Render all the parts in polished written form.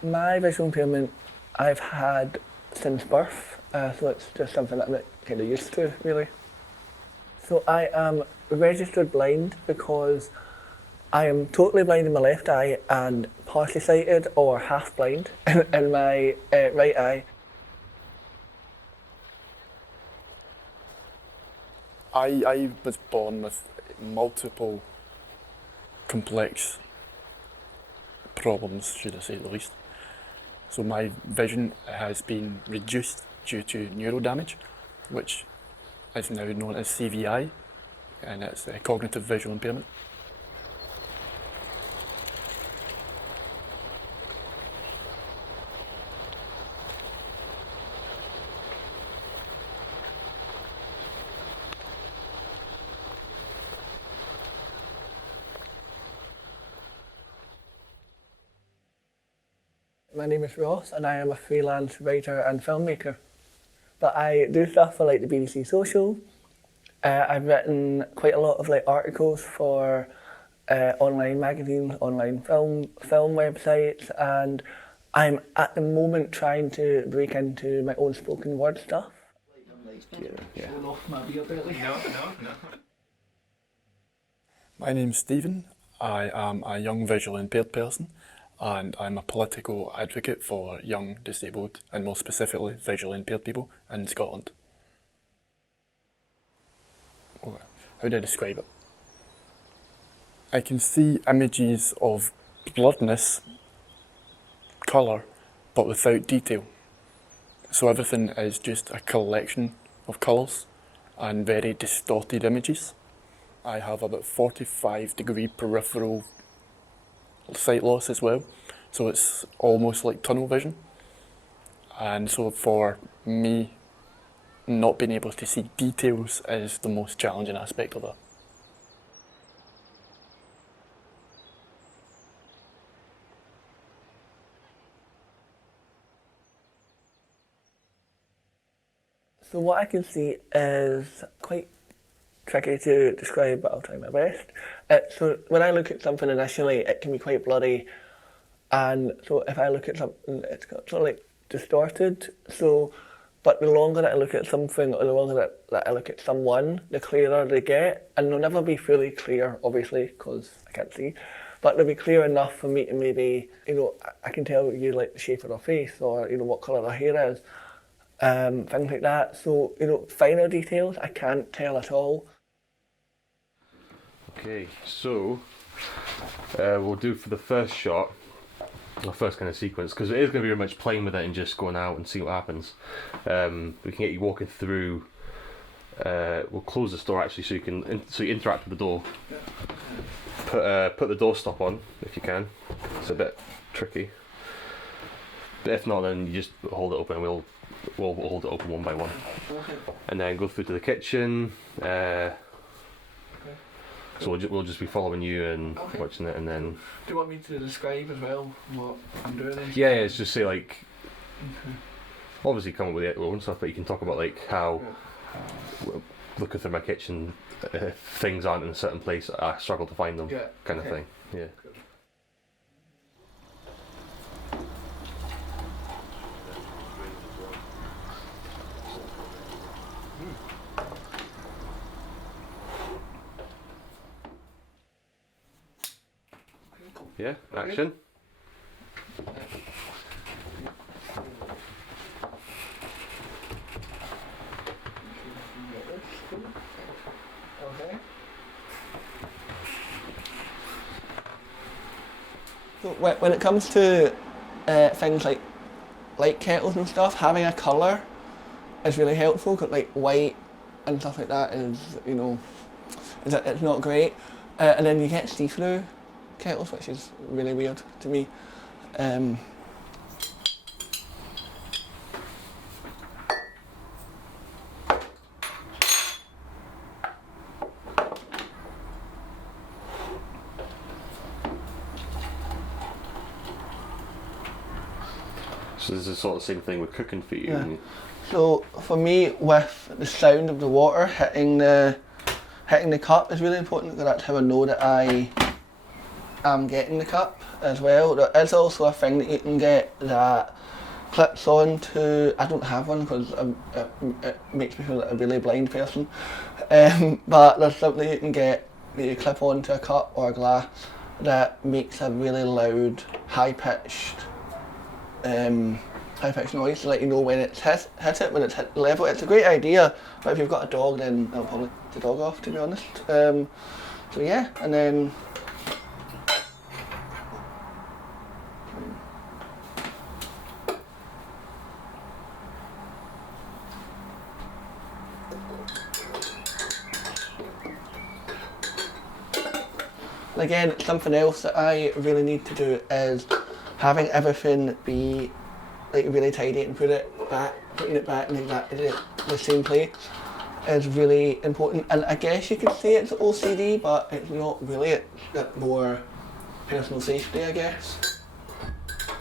My visual impairment I've had since birth, so it's just something that I'm kind of used to, really. So I am registered blind because I am totally blind in my left eye and partially sighted or half blind in my right eye. I was born with multiple complex problems, should I say the least. So my vision has been reduced due to neural damage, which is now known as CVI, and it's a cognitive visual impairment. My name is Ross and I am a freelance writer and filmmaker. But I do stuff for like the BBC Social. I've written quite a lot of like articles for online magazines, online film websites, and I'm at the moment trying to break into my own spoken word stuff. Yeah. Off my beer belly. No. My name's Stephen. I am a young visually impaired person, and I'm a political advocate for young disabled and more specifically visually impaired people in Scotland. How do I describe it? I can see images of bloodness, colour, but without detail. So everything is just a collection of colours and very distorted images. I have about 45-degree peripheral sight loss as well, so it's almost like tunnel vision. And so for me, not being able to see details is the most challenging aspect of that. So what I can see is quite tricky to describe, but I'll try my best. So when I look at something initially, it can be quite blurry, and so if I look at something, it's got sort of like distorted. So, but the longer that I look at something, or the longer that I look at someone, the clearer they get, and they'll never be fully clear, obviously, because I can't see. But they'll be clear enough for me to maybe, I can tell you like the shape of their face, or what colour their hair is. Things like that. So, finer details I can't tell at all. Okay, so we'll do for the first shot, the first kind of sequence, because it is going to be very much playing with it and just going out and seeing what happens. We can get you walking through. We'll close this door actually, so you interact with the door. Put the door stop on if you can. It's a bit tricky, but if not, then you just hold it open and we'll hold it open one by one. Okay. And then go through to the kitchen. So we'll just be following you and watching it, and then. Do you want me to describe as well what I'm doing? Yeah, it's just say like. Obviously, come up with your own stuff, but you can talk about like how. Looking through my kitchen, if things aren't in a certain place, I struggle to find them, kind of thing. Yeah. Good. Yeah, action. Okay. So when it comes to things like light kettles and stuff, having a colour is really helpful, because like white and stuff like that is, it's not great. And then you get see-through kettles, which is really weird to me. So this is sort of the same thing with cooking for you. Yeah. So for me, with the sound of the water hitting the cup is really important, because that's how I know that I'm getting the cup as well. There is also a thing that you can get that clips on to, I don't have one because it makes me feel like a really blind person, but there's something you can get that you clip onto a cup or a glass that makes a really loud, high-pitched noise to let you know when it's hit it, when it's hit the level. It's a great idea, but if you've got a dog, then I'll probably take the dog off, to be honest. So yeah, and then again, something else that I really need to do is having everything be like really tidy and putting it back in exactly the same place is really important. And I guess you could say it's OCD, but it's not really. It's more personal safety, I guess.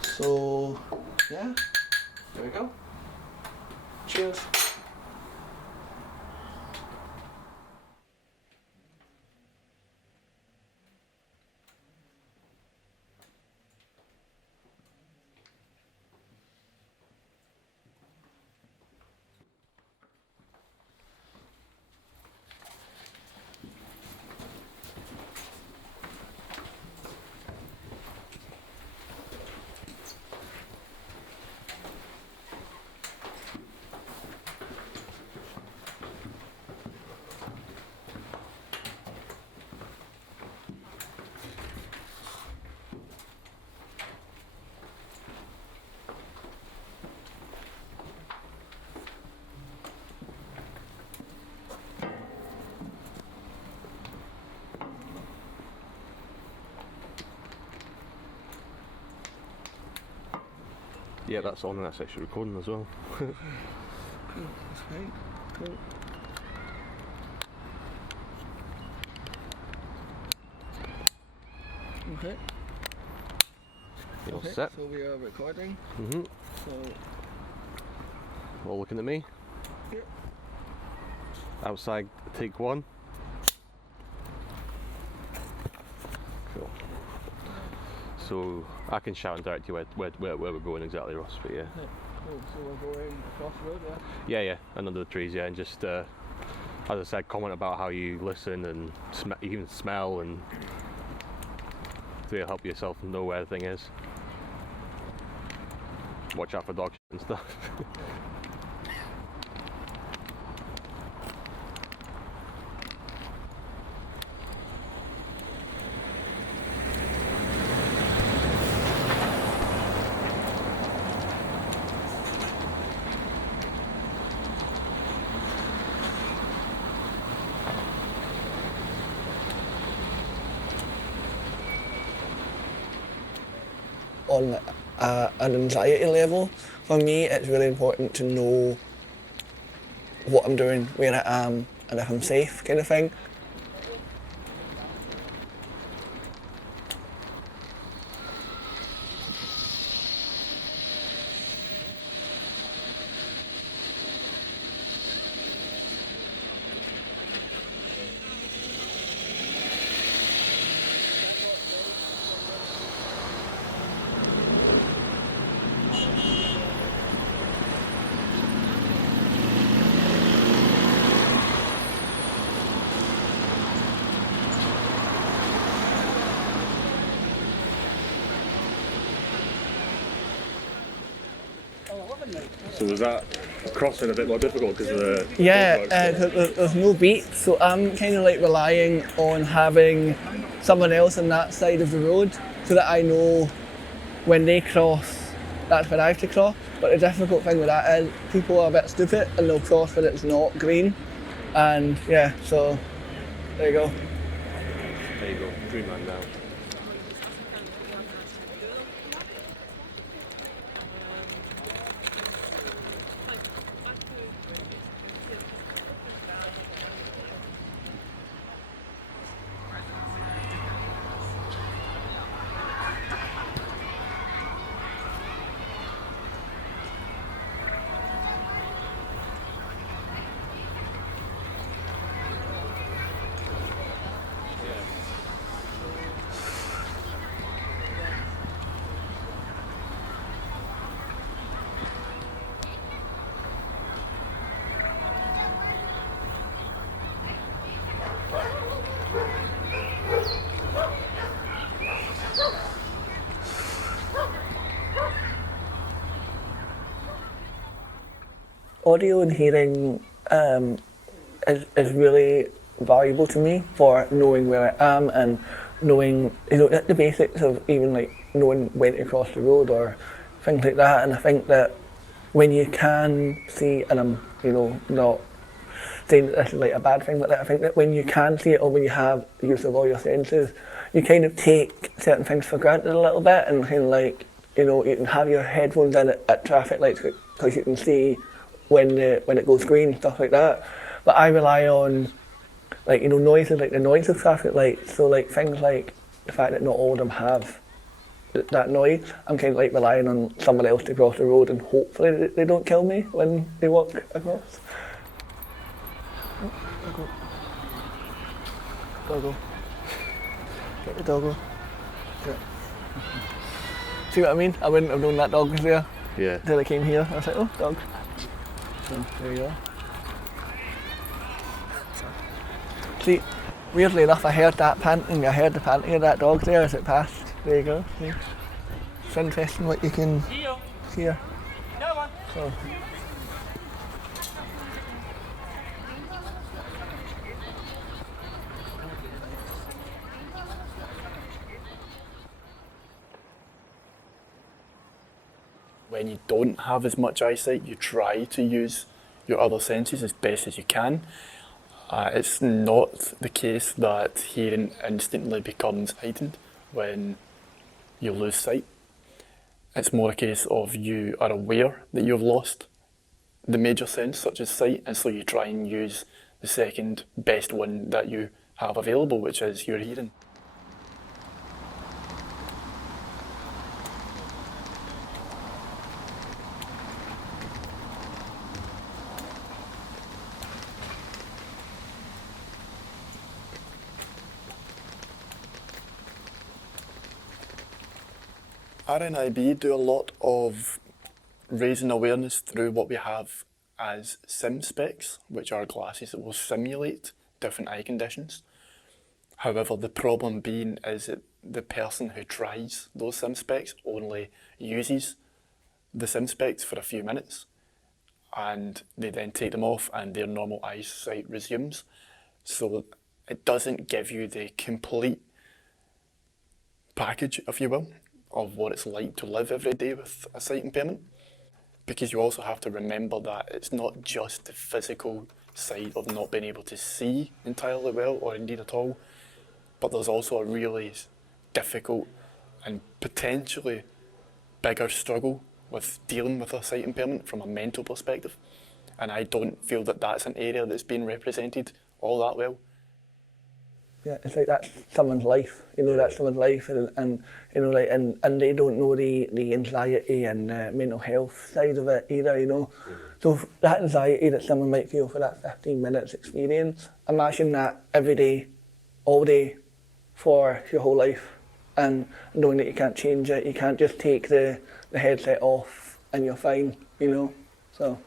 So yeah, there we go. Cheers. Yeah, that's on and that's actually recording as well. Cool, that's right. Cool. Okay. You're all Okay, set. so we are recording. Mm-hmm. So All looking at me. Yep. Outside, take one. Cool. So I can shout and direct you where we're going exactly, Ross. But yeah. Cool, so we're going across the road, yeah? Yeah, and under the trees, yeah, and just as I said, comment about how you listen and even smell, and to help yourself know where the thing is. Watch out for dogs and stuff. On an anxiety level, for me it's really important to know what I'm doing, where I am, and if I'm safe, kind of thing. So was that crossing a bit more difficult because of the... Yeah, there's no beat, so I'm kind of like relying on having someone else on that side of the road so that I know when they cross, that's when I have to cross. But the difficult thing with that is people are a bit stupid and they'll cross when it's not green. And yeah, so there you go. There you go, green man down. audio and hearing is really valuable to me for knowing where I am and knowing, the basics of even like knowing when to cross the road or things like that. And I think that when you can see, and I'm, not saying that this is like a bad thing, but I think that when you can see it or when you have use of all your senses, you kind of take certain things for granted a little bit, and kind of like, you can have your headphones in at traffic lights because you can see when it goes green, stuff like that. But I rely on like, noises, like the noise of traffic lights. So like things like the fact that not all of them have that noise. I'm kind of like relying on someone else to cross the road, and hopefully they don't kill me when they walk across. Oh, doggo. Doggo. Get the doggo. Yeah. See what I mean? I wouldn't have known that dog was there till I came here. I was like, oh, dog. So there you go. See, weirdly enough, I heard that panting. I heard the panting of that dog there as it passed. There you go. See? It's interesting what you can hear. So. When you don't have as much eyesight, you try to use your other senses as best as you can. It's not the case that hearing instantly becomes heightened when you lose sight. It's more a case of you are aware that you've lost the major sense, such as sight, and so you try and use the second best one that you have available, which is your hearing. RNIB do a lot of raising awareness through what we have as sim specs, which are glasses that will simulate different eye conditions. However, the problem being is that the person who tries those sim specs only uses the sim specs for a few minutes, and they then take them off and their normal eyesight resumes. So it doesn't give you the complete package, if you will, of what it's like to live every day with a sight impairment, because you also have to remember that it's not just the physical side of not being able to see entirely well or indeed at all, but there's also a really difficult and potentially bigger struggle with dealing with a sight impairment from a mental perspective, and I don't feel that that's an area that's been represented all that well. Yeah, it's like that's someone's life, that's someone's life, and they don't know the anxiety and mental health side of it either, So that anxiety that someone might feel for that 15 minutes experience, imagine that every day, all day, for your whole life, and knowing that you can't change it, you can't just take the headset off and you're fine, so.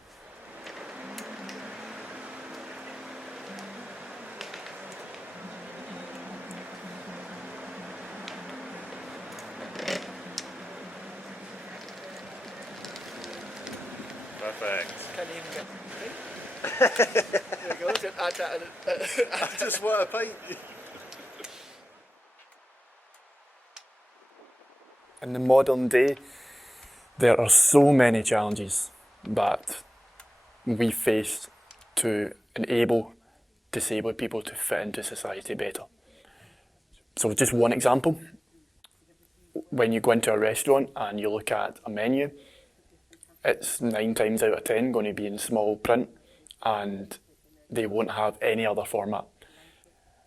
Perfect. Can't even get there you go, just add that. I just want a pint. In the modern day, there are so many challenges that we face to enable disabled people to fit into society better. So just one example, when you go into a restaurant and you look at a menu, it's 9 times out of 10 going to be in small print, and they won't have any other format.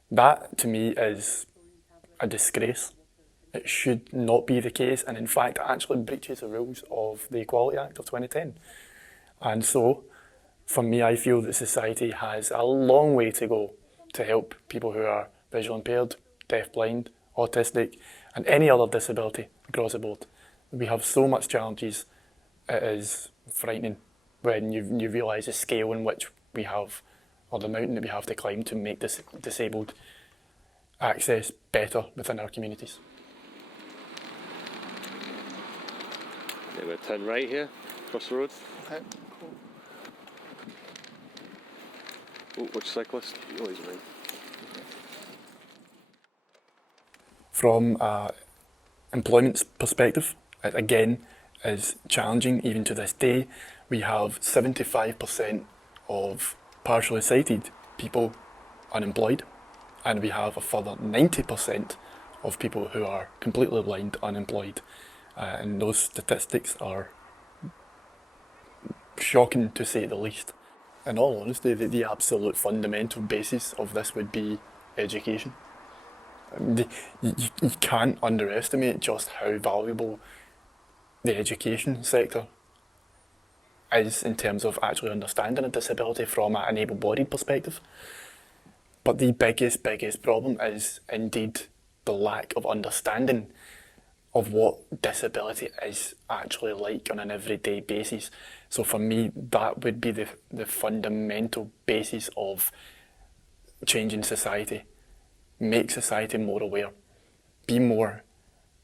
That, to me, is a disgrace. It should not be the case, and in fact, it actually breaches the rules of the Equality Act of 2010. And so, for me, I feel that society has a long way to go to help people who are visually impaired, deafblind, autistic, and any other disability across the board. We have so much challenges. It is frightening when you realise the scale in which we have, or the mountain that we have to climb to make this disabled access better within our communities. Yeah, we're turn right here, across the road. Okay, cool. Which cyclist? Oh, he's mine. From an employment perspective, it again is challenging even to this day. We have 75% of partially sighted people unemployed, and we have a further 90% of people who are completely blind unemployed. And those statistics are shocking to say the least. In all honesty, the absolute fundamental basis of this would be education. You can't underestimate just how valuable the education sector is in terms of actually understanding a disability from an able-bodied perspective. But the biggest problem is indeed the lack of understanding of what disability is actually like on an everyday basis. So for me, that would be the fundamental basis of changing society. Make society more aware. Be more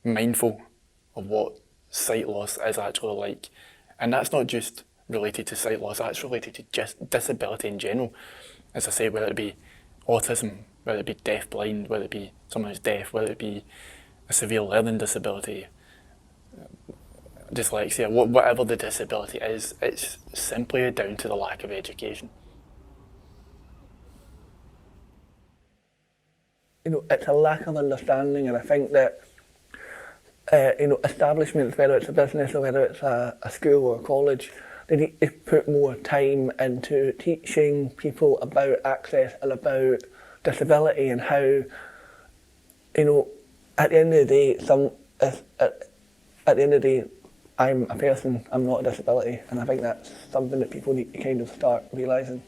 mindful of what sight loss is actually like. And that's not just related to sight loss, that's related to just disability in general. As I say, whether it be autism, whether it be deaf-blind, whether it be someone who's deaf, whether it be a severe learning disability, dyslexia, whatever the disability is, it's simply down to the lack of education. It's a lack of understanding, and I think that establishments, whether it's a business or whether it's a school or a college, they need to put more time into teaching people about access and about disability and how, at the end of the day, at the end of the day, I'm a person, I'm not a disability, and I think that's something that people need to kind of start realising.